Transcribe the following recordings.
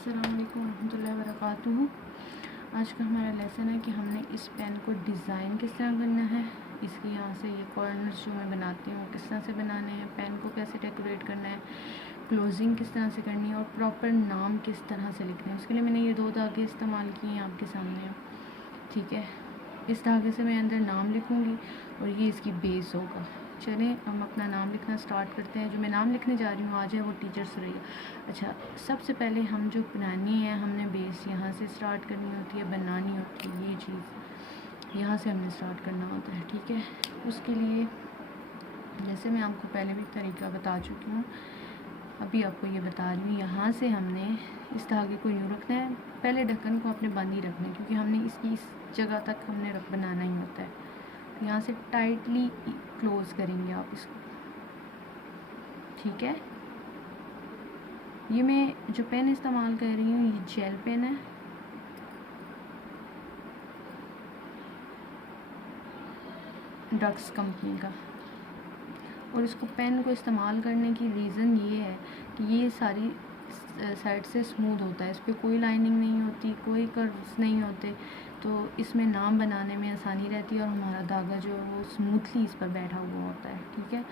अस्सलाम वालेकुम रहमतुल्लाहि व बरकातुहू। आज का हमारा लेसन है कि हमने इस पेन को डिज़ाइन किस तरह करना है। इसके यहाँ से ये कॉर्नर्स जो मैं बनाती हूँ किस तरह से बनाने हैं, पेन को कैसे डेकोरेट करना है, क्लोजिंग किस तरह से करनी है और प्रॉपर नाम किस तरह से लिखना है। उसके लिए मैंने ये 2 धागे इस्तेमाल किए हैं आपके सामने। ठीक है, इस धागे से मैं अंदर नाम लिखूँगी और ये इसकी बेस होगा। चलें हम अपना नाम लिखना स्टार्ट करते हैं। जो मैं नाम लिखने जा रही हूँ आज है वो टीचर सुरैया। अच्छा, सबसे पहले हम जो बनानी है हमने बेस यहाँ से स्टार्ट करनी होती है, बनानी होती है। ये चीज़ यहाँ से हमने स्टार्ट करना होता है। ठीक है, उसके लिए जैसे मैं आपको पहले भी तरीका बता चुकी हूँ, अभी आपको ये बता रही हूँ। यहाँ से हमने इस धागे को यूँ रखना है, पहले ढक्कन को अपने बंद ही रखना है क्योंकि हमने इसकी इस जगह तक हमने बनाना ही होता है। यहाँ से टाइटली क्लोज़ करेंगे आप इसको। ठीक है, ये मैं जो पेन इस्तेमाल कर रही हूँ ये जेल पेन है। डक्स कंपनी का। और इसको पेन को इस्तेमाल करने की रीज़न ये है कि ये सारी साइड से स्मूथ होता है, इस पर कोई लाइनिंग नहीं होती, कोई कर्व्स नहीं होते, तो इसमें नाम बनाने में आसानी रहती है और हमारा धागा जो है वो स्मूथली इस पर बैठा हुआ होता है। ठीक है,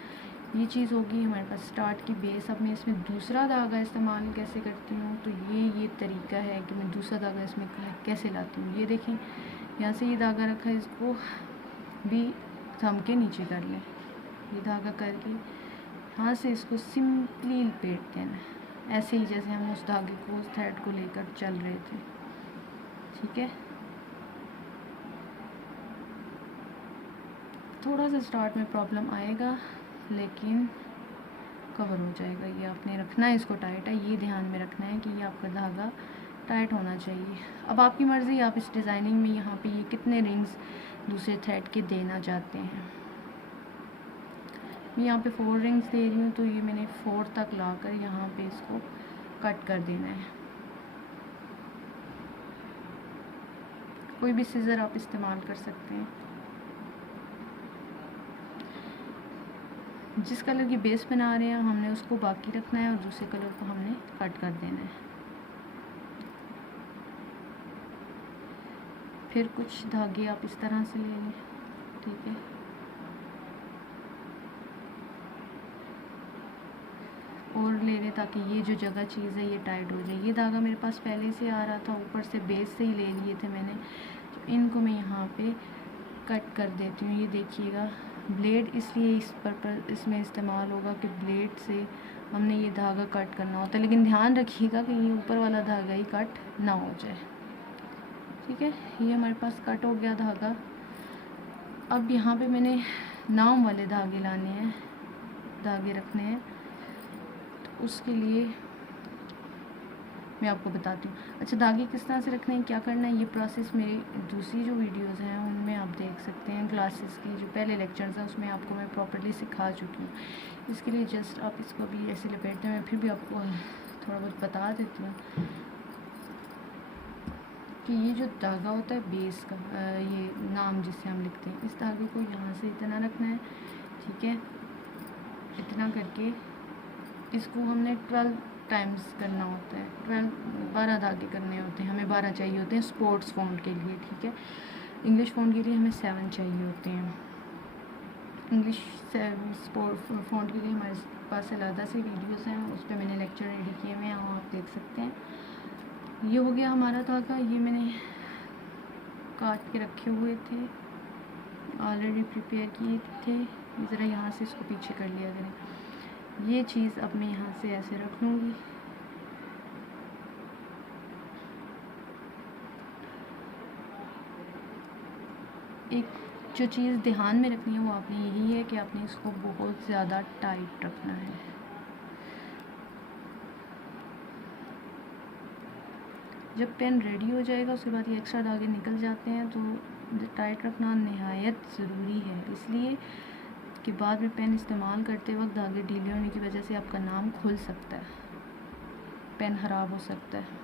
ये चीज़ होगी हमारे पास स्टार्ट की बेस। अब मैं इसमें दूसरा धागा इस्तेमाल कैसे करती हूँ, तो ये तरीका है कि मैं दूसरा धागा इसमें कैसे लाती हूँ। ये देखें, यहाँ से ये धागा रखा है, इसको भी थम के नीचे कर लें। ये धागा करके यहाँ से इसको सिंपली लपेट देना है, ऐसे ही जैसे हम उस धागे को, उस थ्रेड को लेकर चल रहे थे। ठीक है, थोड़ा सा स्टार्ट में प्रॉब्लम आएगा लेकिन कवर हो जाएगा। ये आपने रखना है इसको टाइट है, ये ध्यान में रखना है कि ये आपका धागा टाइट होना चाहिए। अब आपकी मर्ज़ी, आप इस डिज़ाइनिंग में यहाँ पे ये कितने रिंग्स दूसरे थ्रेड के देना चाहते हैं। मैं यहाँ पे 4 रिंग्स दे रही हूँ, तो ये मैंने 4 तक लाकर यहाँ पे इसको कट कर देना है। कोई भी सीज़र आप इस्तेमाल कर सकते हैं। जिस कलर की बेस बना रहे हैं हमने उसको बाकी रखना है और दूसरे कलर को हमने कट कर देना है। फिर कुछ धागे आप इस तरह से ले लें। ठीक है, और ले लें ताकि ये जो जगह चीज़ है ये टाइट हो जाए। ये धागा मेरे पास पहले से आ रहा था, ऊपर से बेस से ही ले लिए थे मैंने। तो इनको मैं यहाँ पे कट कर देती हूँ। ये देखिएगा, ब्लेड इसलिए इस पर इसमें इस्तेमाल होगा कि ब्लेड से हमने ये धागा कट करना होता है, लेकिन ध्यान रखिएगा कि ये ऊपर वाला धागा ही कट ना हो जाए। ठीक है, ये हमारे पास कट हो गया धागा। अब यहाँ पे मैंने नाम वाले धागे लाने हैं, धागे रखने हैं, तो उसके लिए मैं आपको बताती हूँ। अच्छा, धागे किस तरह से रखने हैं, क्या करना है, ये प्रोसेस मेरी दूसरी जो वीडियोस हैं उनमें आप देख सकते हैं। क्लासेस की जो पहले लेक्चर्स हैं उसमें आपको मैं प्रॉपर्ली सिखा चुकी हूँ। इसके लिए जस्ट आप इसको भी ऐसे लपेटते हैं, मैं फिर भी आपको थोड़ा बहुत बता देती हूँ कि ये जो धागा होता है बेस का, ये नाम जिससे हम लिखते हैं, इस धागे को यहाँ से इतना रखना है। ठीक है, इतना करके इसको हमने 12 टाइम्स करना होता है। 12 धागे करने होते हैं, हमें 12 चाहिए होते हैं स्पोर्ट्स फ़ॉन्ट के लिए। ठीक है, इंग्लिश फ़ॉन्ट के लिए हमें 7 चाहिए होते हैं। इंग्लिश स्पोर्ट फ़ॉन्ट के लिए हमारे पास अलग से वीडियोस हैं, उस पर मैंने लेक्चर रेडी किए हुए हैं, आप देख सकते हैं। ये हो गया हमारा धागा, ये मैंने काट के रखे हुए थे, ऑलरेडी प्रिपेयर किए थे। ज़रा यहाँ से इसको पीछे कर लिया करें। ये चीज़ अब मैं यहाँ से ऐसे रख लूँगी। एक जो चीज़ ध्यान में रखनी है वो आपने यही है कि आपने इसको बहुत ज़्यादा टाइट रखना है। जब पेन रेडी हो जाएगा उसके बाद ये एक्स्ट्रा धागे निकल जाते हैं, तो टाइट रखना नहायत ज़रूरी है, इसलिए कि बाद में पेन इस्तेमाल करते वक्त धागे ढीले होने की वजह से आपका नाम खुल सकता है, पेन ख़राब हो सकता है।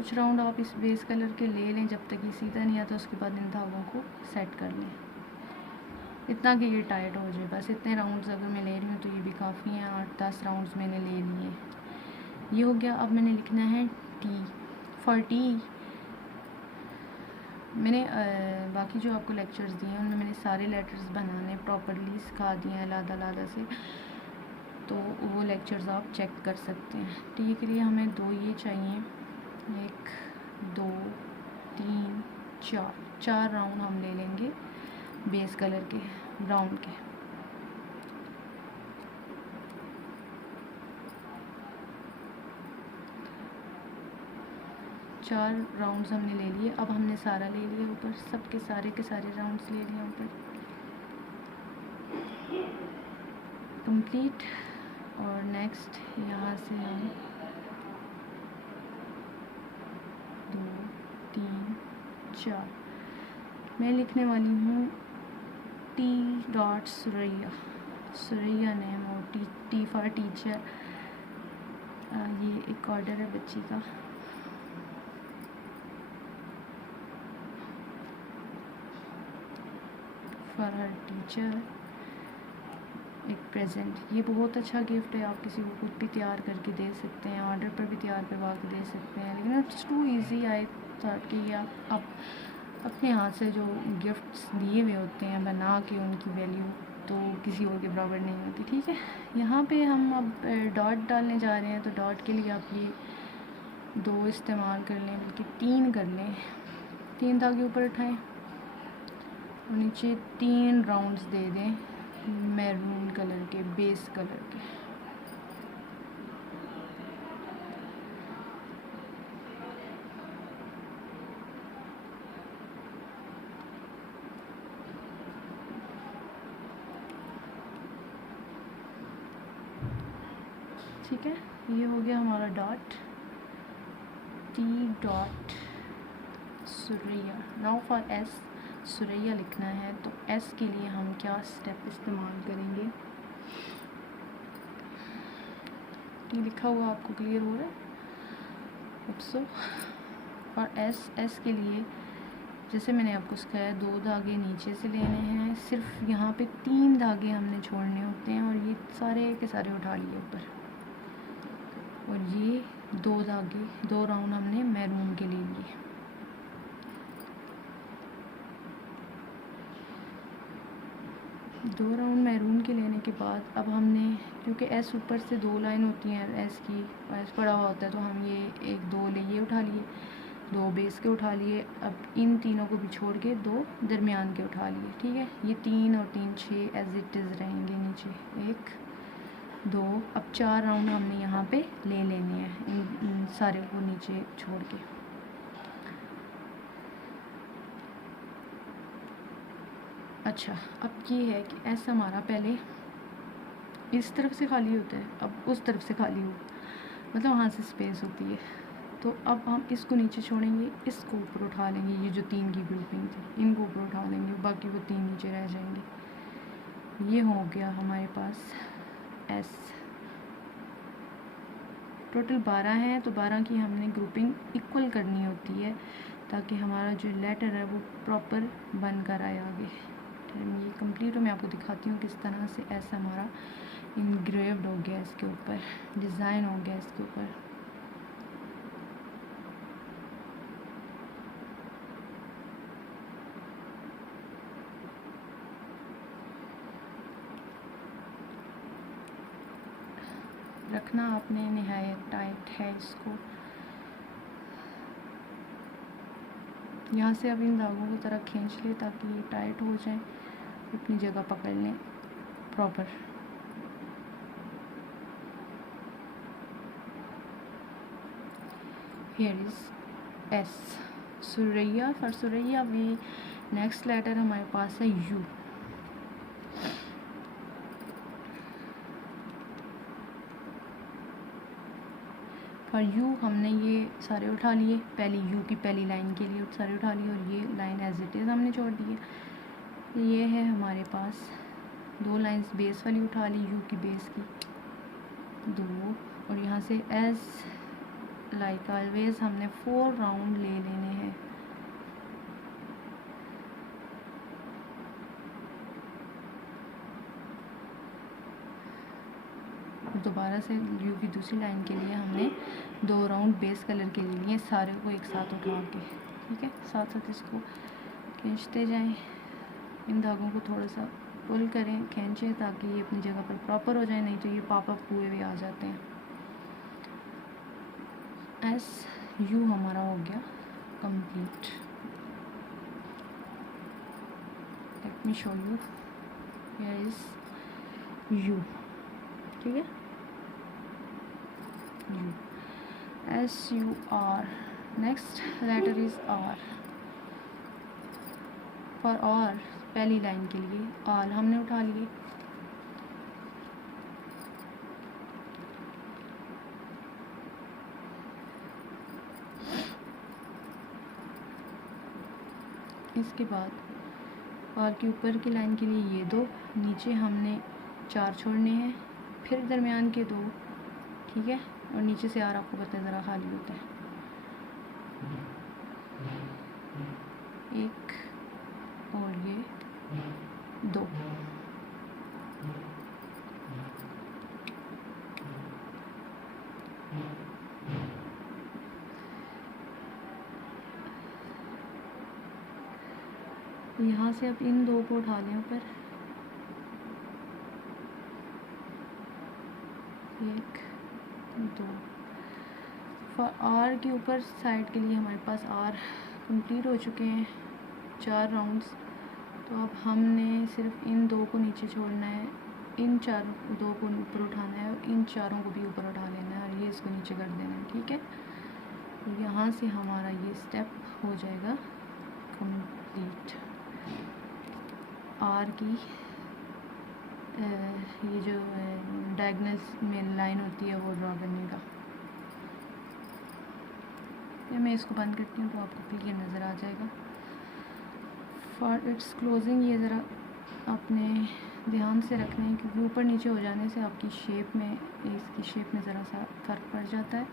कुछ राउंड आप इस बेस कलर के ले लें, जब तक ये सीधा नहीं आता उसके बाद इन धागों को सेट कर लें, इतना कि ये टाइट हो जाए। बस इतने राउंड्स अगर मैं ले रही हूँ तो ये भी काफ़ी हैं, 8-10 राउंड्स मैंने ले लिए। ये हो गया। अब मैंने लिखना है टी। फॉर टी मैंने बाकी जो आपको लेक्चर्स दिए हैं उनमें मैंने सारे लेटर्स बनाने प्रॉपरली सिखा दिए हैं अलग-अलग से, तो वो लेक्चर्स आप चेक कर सकते हैं। टी के लिए हमें 2 ये चाहिए, 1 2 3 4 राउंड हम ले लेंगे बेस कलर के ब्राउन के। चार राउंड्स हमने ले लिए। अब हमने सारा ले लिया ऊपर, सबके सारे के सारे राउंड्स ले लिए ऊपर कंप्लीट। और नेक्स्ट यहाँ से हम 2 3 4 मैं लिखने वाली हूँ T dot Suraiya. Suraiya name और टी फॉर टीचर। ये एक ऑर्डर है बच्ची का। फॉर हर टीचर एक प्रेजेंट। ये बहुत अच्छा गिफ्ट है, आप किसी को कुछ भी तैयार करके दे सकते हैं, ऑर्डर पर भी तैयार करवा के दे सकते हैं, लेकिन it's too easy. I thought कि आप अपने हाथ से जो गिफ्ट्स दिए हुए होते हैं बना के, उनकी वैल्यू तो किसी और के बराबर नहीं होती। ठीक है, यहाँ पे हम अब डॉट डालने जा रहे हैं, तो डॉट के लिए आप ये 2 इस्तेमाल कर लें, बल्कि 3 कर लें। 3 धागे ऊपर उठाएं और नीचे 3 राउंड्स दे दें मैरून कलर के, बेस कलर के। ठीक है, ये हो गया हमारा dot. T dot Suraiya. Now for S, Suraiya लिखना है, तो एस के लिए हम क्या स्टेप इस्तेमाल करेंगे? ये लिखा हुआ आपको क्लियर हो रहा है? सो और एस के लिए जैसे मैंने आपको सिखाया 2 धागे नीचे से लेने हैं, सिर्फ यहाँ पे 3 धागे हमने छोड़ने होते हैं, और ये सारे के सारे उठा लिए ऊपर, और ये 2 धागे 2 राउंड हमने मैरून के ले लिए। दो राउंड मैरून के लेने के बाद अब हमने, क्योंकि एस ऊपर से 2 लाइन होती हैं एस की, एस पड़ा हुआ होता है, तो हम ये 1 2 लिए उठा लिए, 2 बेस के उठा लिए। अब इन तीनों को भी छोड़ के 2 दरमियान के उठा लिए। ठीक है, ये 3 और 3 6 एज इट इज़ रहेंगे नीचे। 1 2 अब 4 राउंड हमने यहाँ पे ले लेने हैं इन सारे को नीचे छोड़ के। अच्छा, अब ये है कि एस हमारा पहले इस तरफ से खाली होता है, अब उस तरफ से खाली हो, मतलब वहाँ से स्पेस होती है। तो अब हम इसको नीचे छोड़ेंगे, इसको ऊपर उठा लेंगे, ये जो 3 की ग्रुपिंग थी इनको ऊपर उठा लेंगे, बाकी वो 3 नीचे रह जाएंगे। ये हो गया हमारे पास एस। टोटल 12 हैं, तो 12 की हमने ग्रुपिंग इक्वल करनी होती है, ताकि हमारा जो लेटर है वो प्रॉपर बनकर आए आगे। ये कंप्लीट हो, मैं आपको दिखाती हूँ किस तरह से ऐसा हमारा इनग्रेव्ड हो गया, इसके ऊपर डिज़ाइन हो गया इसके ऊपर। रखना आपने निहायत टाइट है इसको। यहाँ से अब इन धागों की तरह खींच ले ताकि ये टाइट हो जाए, अपनी जगह पकड़ लें proper. Here is S, Suraiya. For Suraiya we next letter हमारे पास है यू। फॉर यू हमने ये सारे उठा लिए, पहली यू की पहली लाइन के लिए सारे उठा लिए, और ये लाइन एज इट इज़ हमने छोड़ दी है। ये है हमारे पास 2 लाइंस बेस वाली उठा ली, यू की बेस की 2, और यहाँ से एज लाइक ऑलवेज हमने 4 राउंड ले लेने हैं। दोबारा से यू की दूसरी लाइन के लिए हमने 2 राउंड बेस कलर के ले लिए, सारे को एक साथ उठा के, ठीक है। साथ साथ इसको खींचते जाएं, इन धागों को थोड़ा सा पुल करें, खींचें ताकि ये अपनी जगह पर प्रॉपर हो जाए, नहीं तो ये पॉप अप हुए हुए आ जाते हैं। एस यू हमारा हो गया complete. Let me show you, here is U, ठीक है। U, S U R. Next letter is R. For R पहली लाइन के लिए आर हमने उठा लिए, इसके बाद आर के ऊपर की लाइन के लिए ये 2, नीचे हमने 4 छोड़ने हैं, फिर दरमियान के 2, ठीक है। और नीचे से आर आपको पता है ज़रा खाली होता है, 1 और ये 2। यहाँ से अब इन 2 को उठा लें ऊपर, 1 2। फॉर आर के ऊपर साइड के लिए हमारे पास आर कंप्लीट हो चुके हैं, 4 राउंड्स। तो अब हमने सिर्फ इन 2 को नीचे छोड़ना है, इन 2 को ऊपर उठाना है और इन 4 को भी ऊपर उठा लेना है और ये इसको नीचे कर देना है, ठीक है। तो यहाँ से हमारा ये स्टेप हो जाएगा कंप्लीट। आर की ये जो डायगोनल्स में लाइन होती है वो ड्रॉ करने का। मैं इसको बंद करती हूँ तो आपको क्लियर नज़र आ जाएगा। फॉर इट्स क्लोजिंग ये ज़रा अपने ध्यान से रखना है, क्योंकि ऊपर नीचे हो जाने से आपकी शेप में, इसकी शेप में ज़रा सा फ़र्क पड़ जाता है।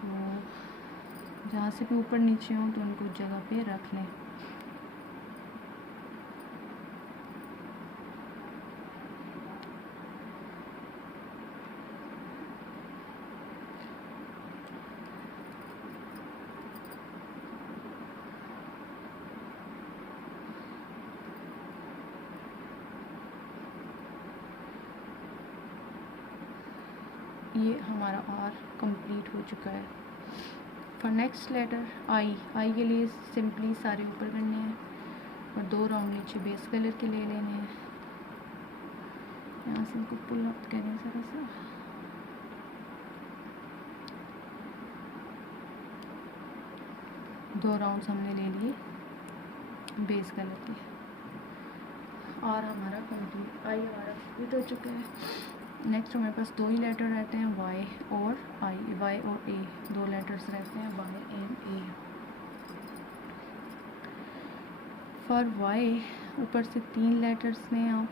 तो जहाँ से भी ऊपर नीचे हों तो उनको जगह पे रख लें। ये हमारा आर कंप्लीट हो चुका है। फॉर नेक्स्ट लेटर आई के लिए सिंपली सारे ऊपर करने हैं और 2 राउंड नीचे बेस कलर के ले लेने हैं। यहाँ से इनको पुल अप करें ज़रा सा, दो राउंड्स हमने ले लिए बेस कलर के, और हमारा कंप्लीट आई हमारा कंप्लीट हो चुका है। नेक्स्ट हमारे पास 2 ही लेटर रहते हैं, वाई और आई, वाई और ए, 2 लेटर्स रहते हैं, Y and A. For Y ऊपर से 3 लेटर्स लें आप,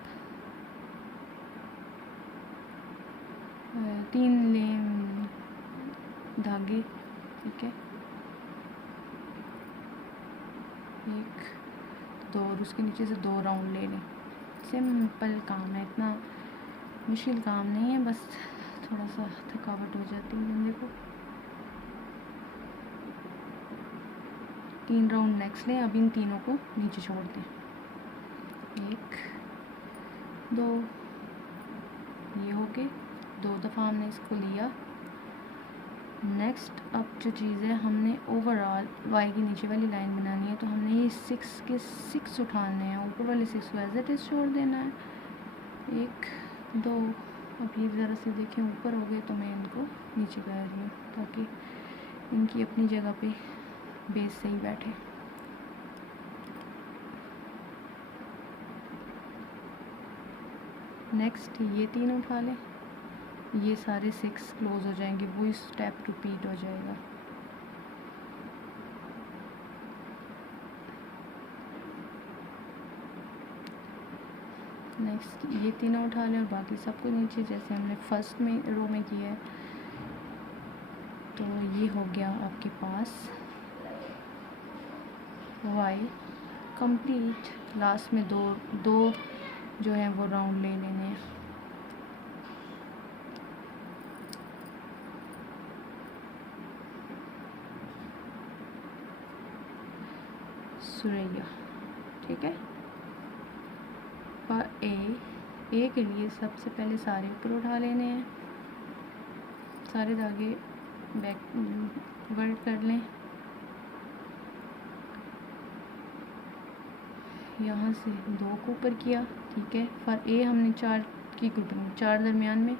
3 लें धागे, ठीक है, 1 2 और उसके नीचे से 2 राउंड ले लें। सिंपल काम है, इतना मुश्किल काम नहीं है, बस थोड़ा सा थकावट हो जाती है बंदे को। 3 राउंड नेक्स्ट लें। अब इन तीनों को नीचे छोड़ दें, 1 2, ये हो गए, 2 दफ़ा हमने इसको लिया। नेक्स्ट अब जो चीज़ है, हमने ओवरऑल वाई की नीचे वाली लाइन बनानी है, तो हमने ये 6 के 6 उठाने हैं, ऊपर वाले 6 को एज इट इज़ छोड़ देना है, 1 2। अब ये ज़रा से देखें ऊपर हो गए, तो मैं इनको नीचे कर रही हूँ ताकि इनकी अपनी जगह पे बेस सही बैठे। नेक्स्ट ये 3 उठा लें, ये सारे 6 क्लोज हो जाएंगे, वही स्टेप रिपीट हो जाएगा। नेक्स्ट ये तीनों उठा लें और बाकी सबको नीचे, जैसे हमने फर्स्ट में रो में किया है। तो ये हो गया आपके पास वाई कंप्लीट। लास्ट में दो दो जो है वो राउंड ले लेने हैं। सुरैया, ठीक है। और ए के लिए सबसे पहले सारे ऊपर उठा लेने हैं, सारे धागे बैक वर्ड कर लें। यहाँ से 2 को ऊपर किया, ठीक है। फॉर ए हमने 4 की ग्रुपिंग, 4 दरमियान में,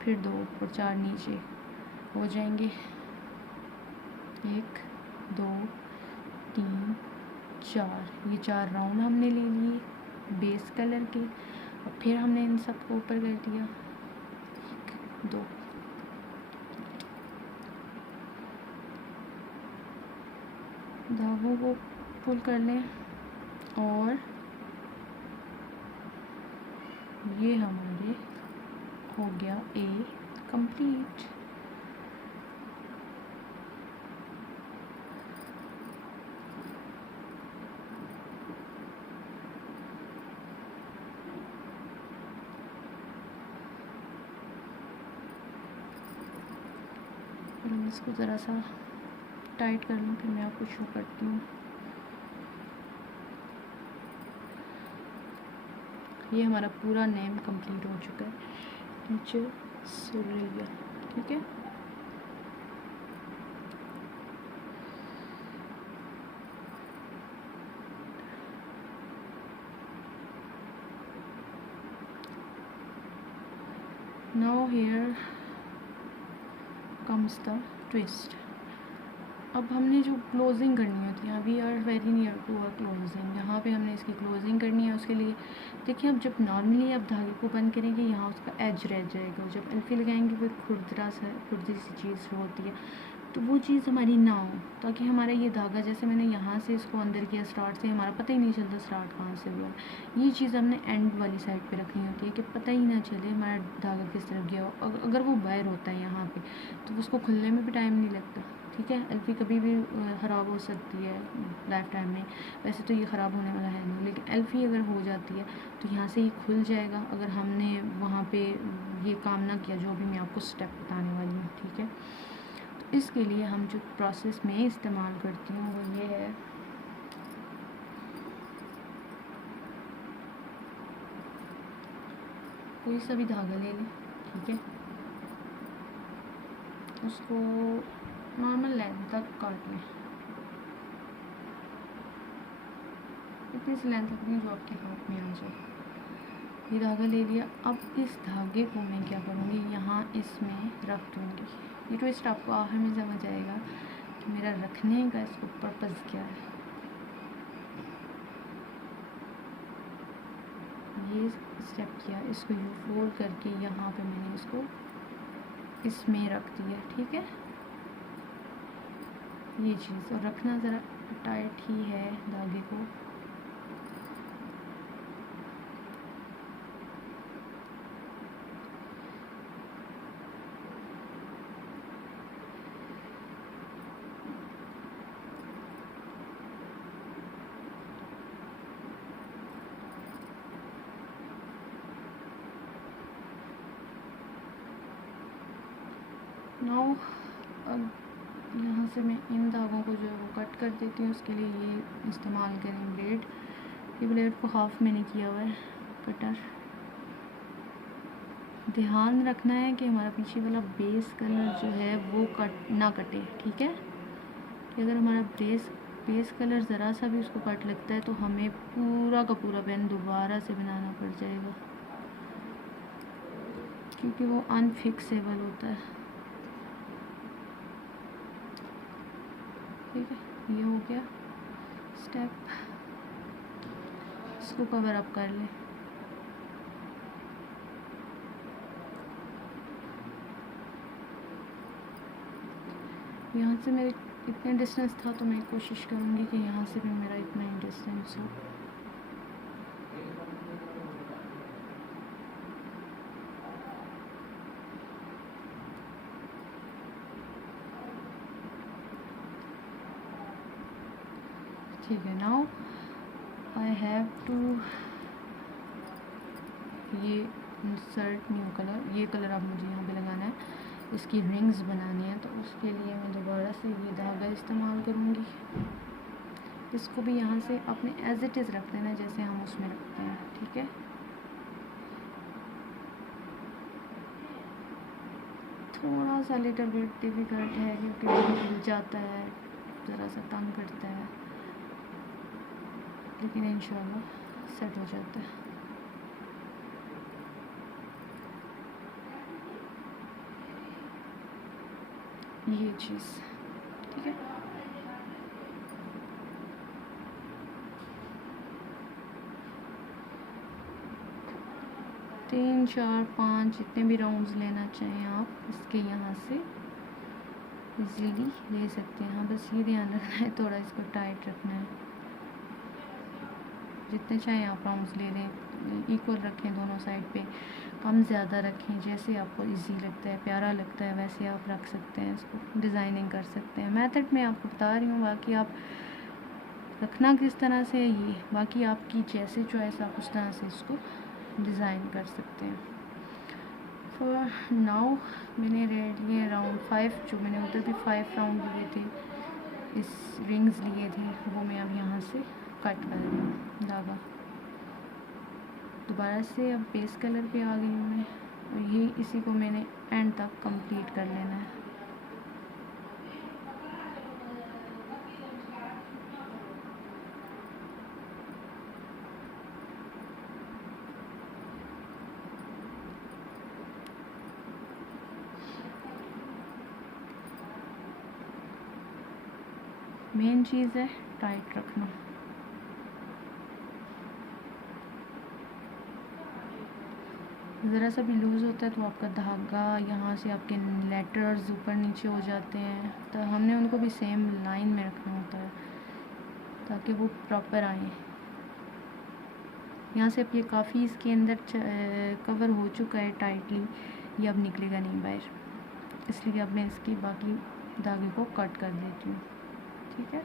फिर 2 ऊपर 4 नीचे हो जाएंगे। 1 2 3 4, ये 4 राउंड हमने ले लिए बेस कलर के। और फिर हमने इन सब को ऊपर कर दिया। 1 2 धागों को पुल कर लें और ये हमारे हो गया ए कंप्लीट। मैं इसको ज़रा सा टाइट कर लूँ, फिर मैं आपको शो करती हूँ। ये हमारा पूरा नेम कंप्लीट हो चुका है, टीचर सुरैया, ठीक है। Now here comes the twist. अब हमने जो क्लोजिंग करनी होती है, we are very near to a closing, यहाँ पे हमने इसकी क्लोजिंग करनी है। उसके लिए देखिए, अब जब नॉर्मली आप धागे को बंद करेंगे, यहाँ उसका एज रह जाएगा। जब अल्फी लगाएंगे फिर खुरदरी सी चीज़ होती है, तो वो चीज़ हमारी ना हो, ताकि हमारा ये धागा, जैसे मैंने यहाँ से इसको अंदर किया स्टार्ट से, हमारा पता ही नहीं चलता स्टार्ट कहाँ से हुआ। ये चीज़ हमने एंड वाली साइड पे रखनी होती है कि पता ही ना चले हमारा धागा किस तरफ गया हो। अगर वो बाहर होता है यहाँ पे, तो उसको खुलने में भी टाइम नहीं लगता, ठीक है। अल्फी कभी भी ख़राब हो सकती है लाइफ टाइम में। वैसे तो ये ख़राब होने वाला है नहीं, लेकिन अल्फी अगर हो जाती है तो यहाँ से ये खुल जाएगा, अगर हमने वहाँ पे ये काम ना किया जो अभी मैं आपको स्टेप बताने वाली हूँ, ठीक है। तो इसके लिए हम जो प्रोसेस में इस्तेमाल करती हूँ वो ये है, कोई सा भी धागा ले लें, ठीक है। उसको नॉर्मल लेंथ तक काट लें, इतनी सी लेंथ रखनी जो आपके हाथ में आ जाए। ये धागा ले लिया। अब इस धागे को मैं क्या करूँगी, यहाँ इसमें रख दूँगी। ये ट्विस्ट आपको आखिर में समझ आएगा कि मेरा रखने का इसको पर्पज़ क्या है। ये स्टेप किया, इसको यू फोल्ड करके यहाँ पे मैंने इसको इसमें रख दिया, ठीक है। ये चीज़, और रखना ज़रा टाइट ही है धागे को। नाउ अब यहाँ से मैं इन धागों को जो है वो कट कर देती हूँ। उसके लिए ये इस्तेमाल करें ब्लेड। ये ब्लेड को हाफ मैंने किया हुआ है कटर। ध्यान रखना है कि हमारा पीछे वाला बेस कलर जो है वो ना कटे, ठीक है। कि अगर हमारा बेस कलर ज़रा सा भी उसको कट लगता है तो हमें पूरा का पूरा पेन दोबारा से बनाना पड़ जाएगा, क्योंकि वो अनफिक्सेबल होता है, ठीक है। ये हो गया स्टेप, इसको कवर अप कर लें। यहाँ से मेरे इतना डिस्टेंस था तो मैं कोशिश करूँगी कि यहाँ से भी मेरा इतना ही डिस्टेंस हो। ठीक है। नाउ आई हैव टू ये इंसर्ट न्यू कलर, ये कलर अब मुझे यहाँ पे लगाना है, इसकी रिंग्स बनानी है, तो उसके लिए मैं दोबारा से ये धागा इस्तेमाल करूँगी। इसको भी यहाँ से अपने एज इट इज़ रख देना जैसे हम उसमें रखते हैं, ठीक है। थोड़ा सा लिटिल बिट डिफिकल्ट है क्योंकि हिल जाता है, ज़रा सा तंग करता है, लेकिन इंशाल्लाह सेट हो जाता है। ये चीज़ ठीक है। तीन चार पाँच जितने भी राउंड्स लेना चाहें आप इसके यहाँ से इजीली ले सकते हैं। हाँ बस ये ध्यान रखना है, थोड़ा इसको टाइट रखना है। जितने चाहें आप राउंड्स ले लें, इक्वल रखें दोनों साइड पे, कम ज़्यादा रखें, जैसे आपको इजी लगता है, प्यारा लगता है वैसे आप रख सकते हैं, इसको डिज़ाइनिंग कर सकते हैं। मेथड में आपको बता रही हूँ, बाकी आप रखना किस तरह से ये बाकी आपकी जैसे चॉइस, आप उस तरह से इसको डिज़ाइन कर सकते हैं। फॉर नाउ मैंने रेड लिए अराउंड 5, जो मैंने उधर भी 5 राउंड लिए थे, इस रिंग्स लिए थे, वो मैं अब यहाँ से कट कर रही हूँ धागा। दोबारा से अब बेस कलर पे आ गई हूँ मैं, और ये इसी को मैंने एंड तक कंप्लीट कर लेना है। मेन चीज़ है टाइट रखना। ज़रा सा भी लूज़ होता है तो आपका धागा यहाँ से आपके लेटर्स ऊपर नीचे हो जाते हैं, तो हमने उनको भी सेम लाइन में रखना होता है ताकि वो प्रॉपर आए। यहाँ से अब ये काफ़ी इसके अंदर कवर हो चुका है टाइटली, ये अब निकलेगा नहीं बाहर, इसलिए अब मैं इसकी बाकी धागे को कट कर देती हूँ, ठीक है।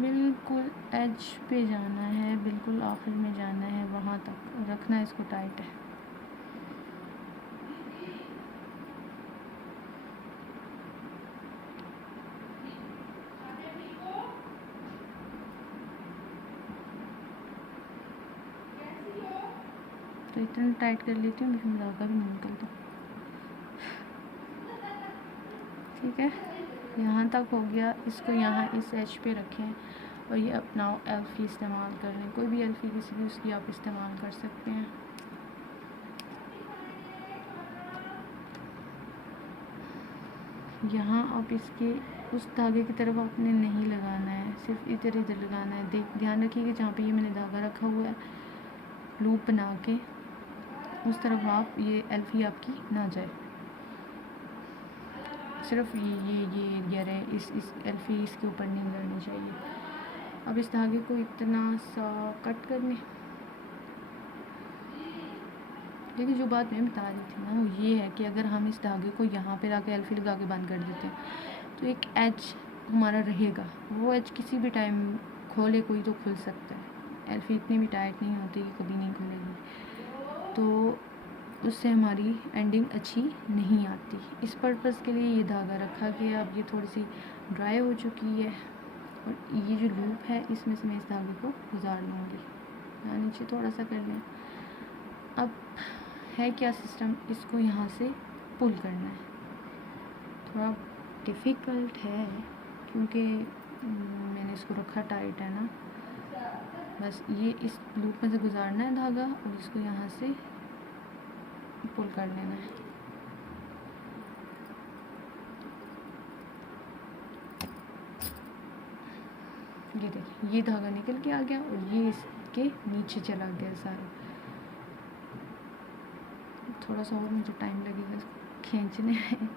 बिल्कुल एज पे जाना है, बिल्कुल आखिर में जाना है, वहाँ तक रखना है इसको टाइट है। तो इतना टाइट कर लेती हूँ लेकिन धागा भी नहीं निकलता, ठीक है। यहाँ तक हो गया, इसको यहाँ इस एज पे रखें और ये अपना एल्फी इस्तेमाल कर लें, कोई भी एल्फी किसी भी उसकी आप इस्तेमाल कर सकते हैं। यहाँ आप इसके उस धागे की तरफ आपने नहीं लगाना है, सिर्फ इधर इधर लगाना है। ध्यान रखिएगा जहाँ पे ये मैंने धागा रखा हुआ है, लूप बना के उस तरफ आप ये एल्फी आपकी ना जाए, सिर्फ ये एरिया रहे, इस एल्फी इसके ऊपर नहीं लड़नी चाहिए। अब इस धागे को इतना सा कट करने, लेकिन जो बात मैं बता रही थी ना वो ये है कि अगर हम इस धागे को यहाँ पे लाके एल्फी लगा के बंद कर देते हैं तो एक एज हमारा रहेगा, वो एज किसी भी टाइम खोले कोई तो खुल सकता है। एल्फी इतनी भी टाइट नहीं होती कि कभी नहीं खुलेगी, तो उससे हमारी एंडिंग अच्छी नहीं आती। इस पर्पज़ के लिए ये धागा रखा गया। अब ये थोड़ी सी ड्राई हो चुकी है और ये जो लूप है इसमें से मैं इस धागे को गुजार लूँगी, यहाँ नीचे थोड़ा सा कर लें। अब है क्या सिस्टम, इसको यहाँ से पुल करना है। थोड़ा डिफ़िकल्ट है क्योंकि मैंने इसको रखा टाइट है ना, बस ये इस लूप में से गुजारना है धागा और इसको यहाँ से पुल कर लेना है। ये देखिए ये धागा निकल के आ गया और ये इसके नीचे चला गया सारा। थोड़ा सा और मुझे टाइम लगेगा इसको खींचने हैं।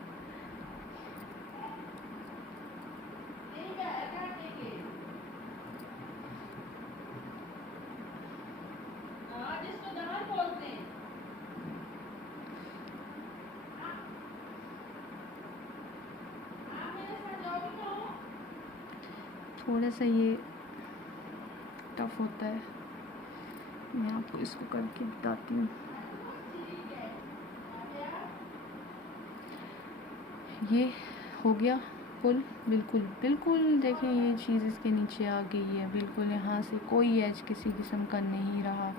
थोड़ा सा ये टफ होता है, मैं आपको इसको करके बताती हूँ। ये हो गया फुल, बिल्कुल बिल्कुल देखें ये चीज़ इसके नीचे आ गई है, बिल्कुल यहाँ से कोई एज किसी किस्म का नहीं रहा।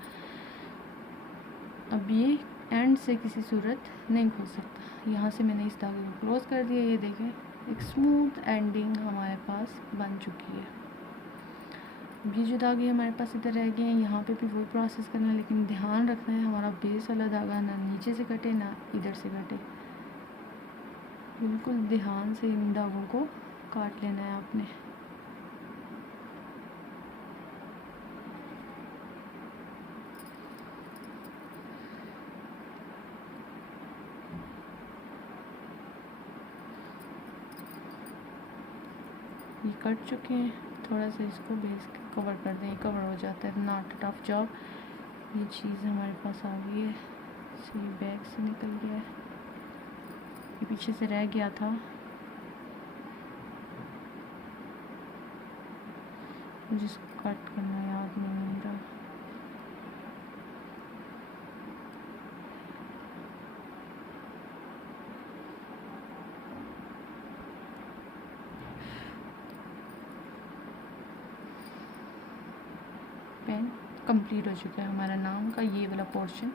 अब ये एंड से किसी सूरत नहीं खुल सकता। यहाँ से मैंने इस धागे को क्लोज कर दिया, ये देखें एक स्मूथ एंडिंग हमारे पास बन चुकी है। ये जो धागे हमारे पास इधर रह गए हैं, यहाँ पे भी वही प्रोसेस करना है, लेकिन ध्यान रखना है हमारा बेस वाला धागा ना नीचे से कटे ना इधर से कटे। बिल्कुल ध्यान से इन धागों को काट लेना है आपने। ये कट चुके हैं, थोड़ा सा इसको बेस कवर कर दें, कवर हो जाता है, नॉट टफ जॉब। ये चीज़ हमारे पास आ गई है, ये बैग से निकल गया है, ये पीछे से रह गया था, जिसको कट करना याद नहीं रहा। पेन कंप्लीट हो चुका है, हमारा नाम का ये वाला पोर्शन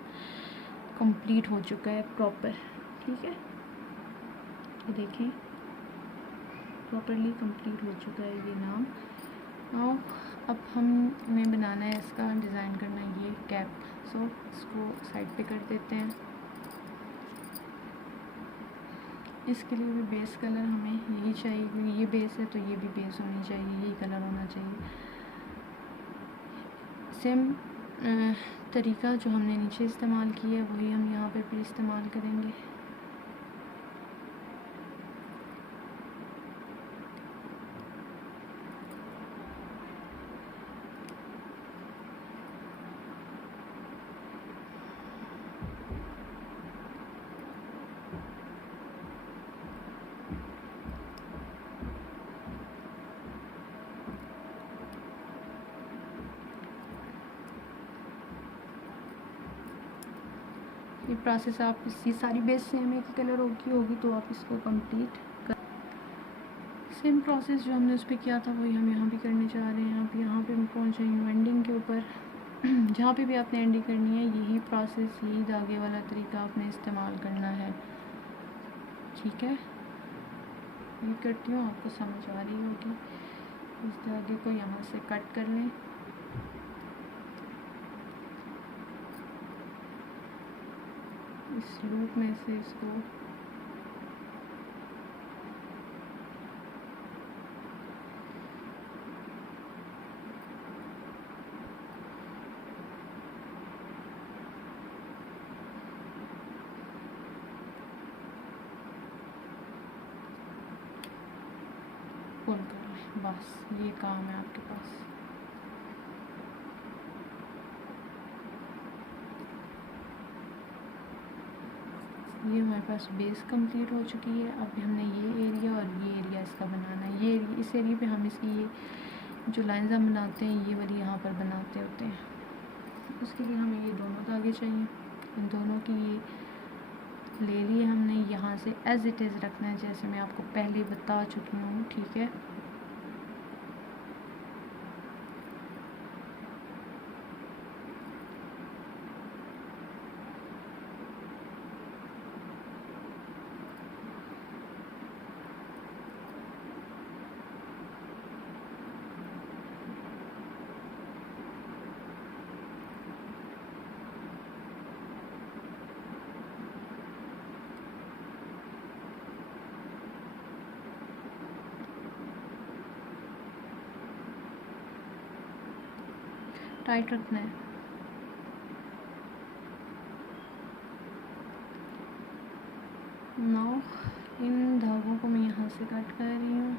कंप्लीट हो चुका है प्रॉपर, ठीक है। ये देखें प्रॉपरली कंप्लीट हो चुका है ये नाम। और अब हमें बनाना है इसका डिज़ाइन करना है ये कैप। सो इसको साइड पे कर देते हैं। इसके लिए भी बेस कलर हमें यही चाहिए, क्योंकि ये बेस है तो ये भी बेस होनी चाहिए, यही कलर होना चाहिए। सेम तरीका जो हमने नीचे इस्तेमाल किया है वही हम यहाँ पे भी इस्तेमाल करेंगे। ये प्रोसेस आप इसकी सारी बेस सेम एक ही कलर होगी तो आप इसको कंप्लीट कर। सेम प्रोसेस जो हमने उस पर किया था वही हम यहाँ भी करने जा रहे हैं। आप यहाँ पे पहुँच रही हूँ एंडिंग के ऊपर। जहाँ पे भी आपने एंडिंग करनी है यही प्रोसेस, यही धागे वाला तरीका आपने इस्तेमाल करना है, ठीक है। ये करती हूँ, आपको समझ आ रही होगी। इस धागे को यहाँ से कट कर लें, इस लूप में से इसको पुल कर लें, बस ये काम है आपके पास। ये हमारे पास बेस कंप्लीट हो चुकी है। अब हमने ये एरिया और ये एरिया इसका बनाना है। ये इस एरिया पे हम इसकी ये जो लाइंस हम बनाते हैं ये वाली यहाँ पर बनाते होते हैं। उसके लिए हमें ये दोनों धागे चाहिए, इन दोनों की ये ले लिए हमने। यहाँ से एज इट इज़ रखना है जैसे मैं आपको पहले बता चुकी हूँ, ठीक है। टाइट रखना है। यहाँ से कट कर रही हूँ।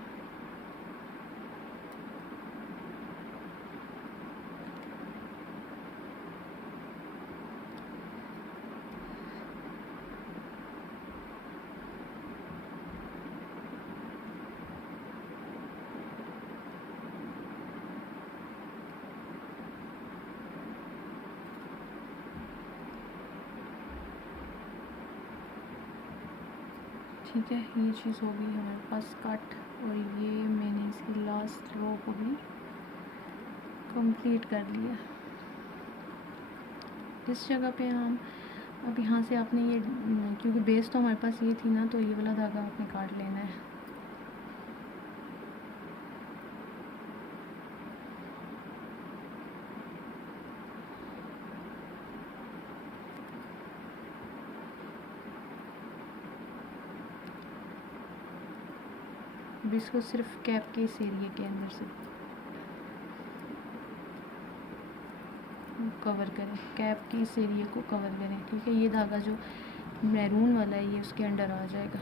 ठीक है, ये चीज़ हो गई हमारे पास कट, और ये मैंने इसकी लास्ट रो को भी कंप्लीट कर लिया। इस जगह पे हम अब यहाँ से आपने ये, क्योंकि बेस तो हमारे पास ये थी ना, तो ये वाला धागा आपने काट लेना है। अब इसको सिर्फ कैप के इस एरिए के अंदर से कवर करें, कैप के इस एरिए को कवर करें। ठीक है, ये धागा जो मैरून वाला है ये उसके अंडर आ जाएगा।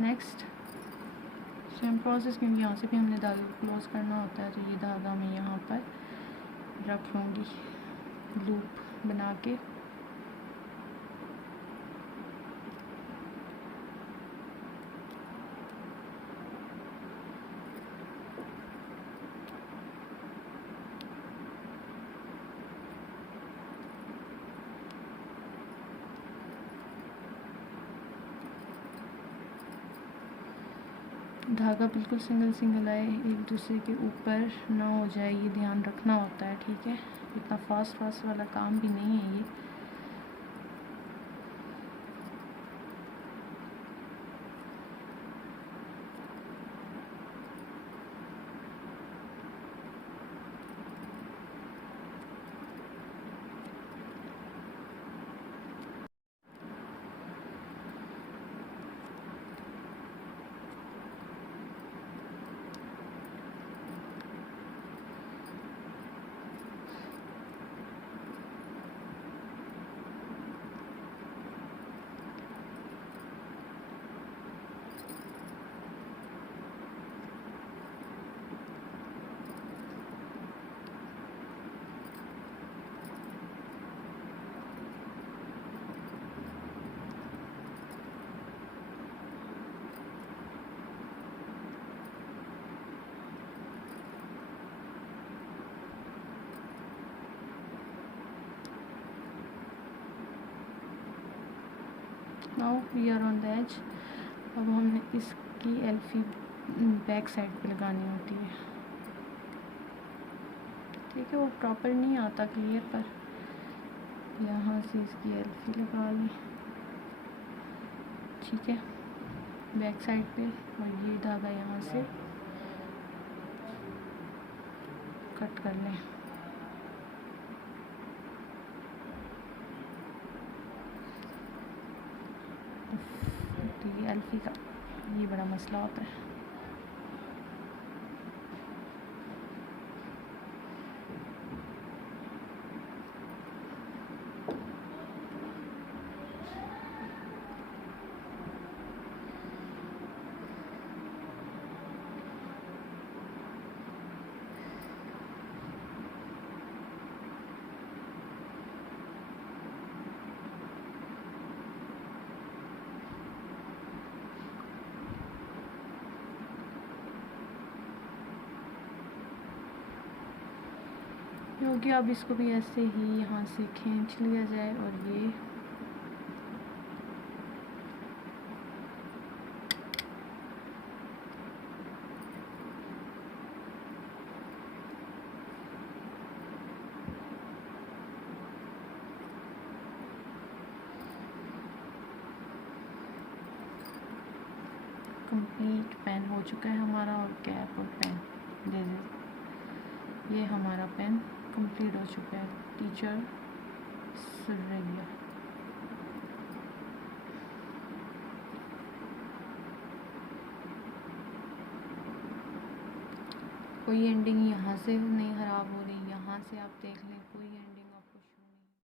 नेक्स्ट सेम प्रोसेस, क्योंकि यहाँ से भी हमने धागे को क्लोज करना होता है, तो ये धागा मैं यहाँ पर रख लूँगी लूप बना के। धागा बिल्कुल सिंगल सिंगल आए, एक दूसरे के ऊपर ना हो जाए, ये ध्यान रखना होता है। ठीक है, इतना फास्ट वाला काम भी नहीं है ये। Now we are on the edge. अब हमने इसकी एल्फी बैक साइड पे लगानी होती है। ठीक है, वो प्रॉपर नहीं आता क्लियर, पर यहाँ से इसकी एल्फी लगा ली। ठीक है, बैक साइड पे, और ये धागा यहाँ से कट कर लें। तो ये एल्फी का ये बड़ा मसला होता है। क्योंकि अब इसको भी ऐसे ही यहाँ से खींच लिया जाए और ये कंप्लीट पेन हो चुका है हमारा। और कैप और पेन दे दे, ये हमारा पेन कंप्लीट हो चुका है। टीचर सुरैया। कोई एंडिंग यहाँ से नहीं ख़राब हो रही, यहाँ से आप देख लें कोई एंडिंग